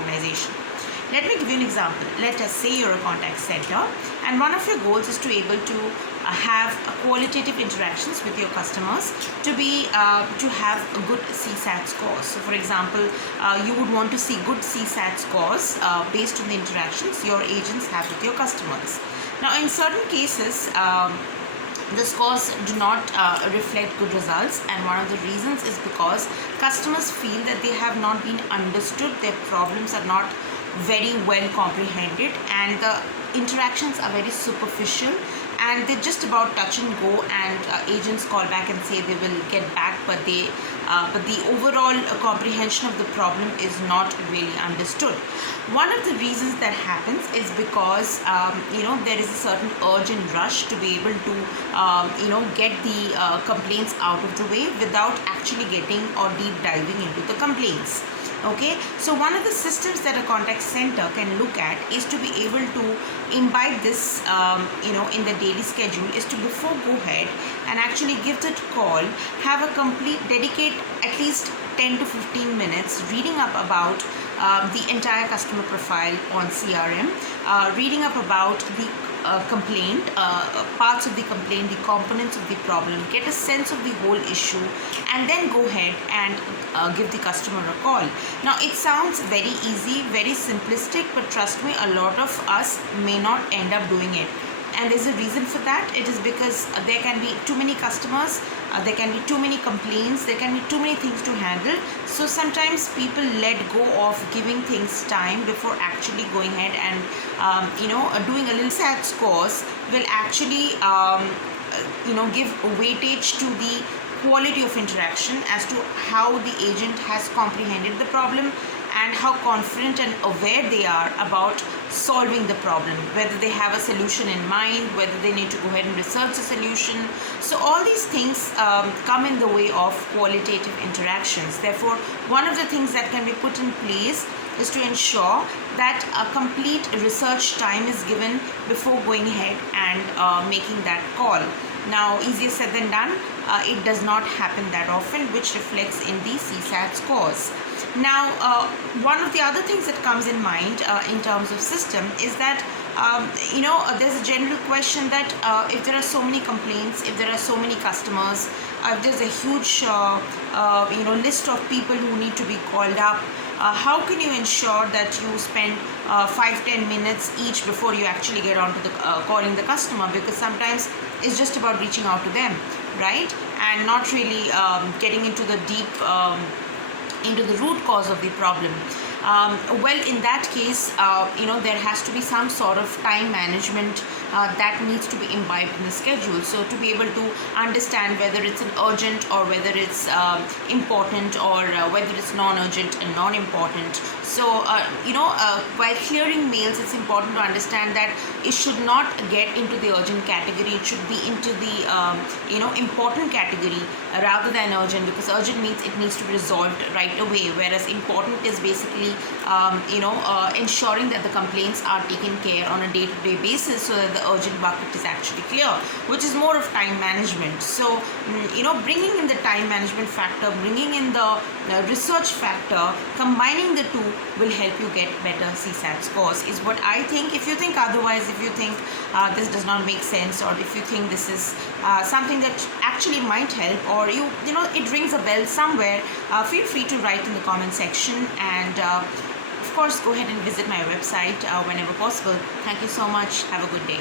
organization. Let me give you an example. Let us say you're a contact center and one of your goals is to able to have qualitative interactions with your customers to have a good CSAT scores. So for example, you would want to see good CSAT scores based on the interactions your agents have with your customers. Now in certain cases, the scores do not reflect good results, and one of the reasons is because customers feel that they have not been understood, their problems are not very well comprehended, and the interactions are very superficial and they're just about touch and go, and agents call back and say they will get back, but the overall comprehension of the problem is not really understood. One of the reasons that happens is because there is a certain urge and rush to be able to get the complaints out of the way without actually getting or deep diving into the complaints. Okay, so one of the systems that a contact center can look at is to be able to imbibe this in the daily schedule, is to before go ahead and actually give that call, have a complete dedicate at least 10 to 15 minutes reading up about the entire customer profile on CRM, reading up about the complaint, parts of the complaint, the components of the problem, get a sense of the whole issue, and then go ahead and give the customer a call. Now it sounds very easy, very simplistic, but trust me, a lot of us may not end up doing it. And there's a reason for that. It is because there can be too many customers, there can be too many complaints, there can be too many things to handle. So sometimes people let go of giving things time before actually going ahead and doing a little CSAT scores will actually give weightage to the quality of interaction as to how the agent has comprehended the problem and how confident and aware they are about solving the problem, whether they have a solution in mind, whether they need to go ahead and research a solution. So all these things come in the way of qualitative interactions. Therefore, one of the things that can be put in place is to ensure that a complete research time is given before going ahead and making that call. Now, easier said than done. It does not happen that often, which reflects in the CSAT scores. Now, one of the other things that comes in mind in terms of system is that there's a general question that if there are so many complaints, if there are so many customers, if there's a huge list of people who need to be called up, how can you ensure that you spend 5-10 minutes each before you actually get on to the calling the customer? Because sometimes it's just about reaching out to them, right, and not really getting into the deep into the root cause of the problem. Well, in that case, there has to be some sort of time management that needs to be imbibed in the schedule. So to be able to understand whether it's an urgent or whether it's important, or whether it's non-urgent and non-important. So, while clearing mails, it's important to understand that it should not get into the urgent category. It should be into the, important category rather than urgent, because urgent means it needs to be resolved right away, whereas important is basically, ensuring that the complaints are taken care on a day-to-day basis so that the urgent bucket is actually clear, which is more of time management. So, bringing in the time management factor, bringing in the research factor, combining the two will help you get better CSAT scores, is what I think. If you think otherwise, if you think this does not make sense, or if you think this is something that actually might help, or it rings a bell somewhere, feel free to write in the comment section, and of course go ahead and visit my website whenever possible. Thank you so much. Have a good day.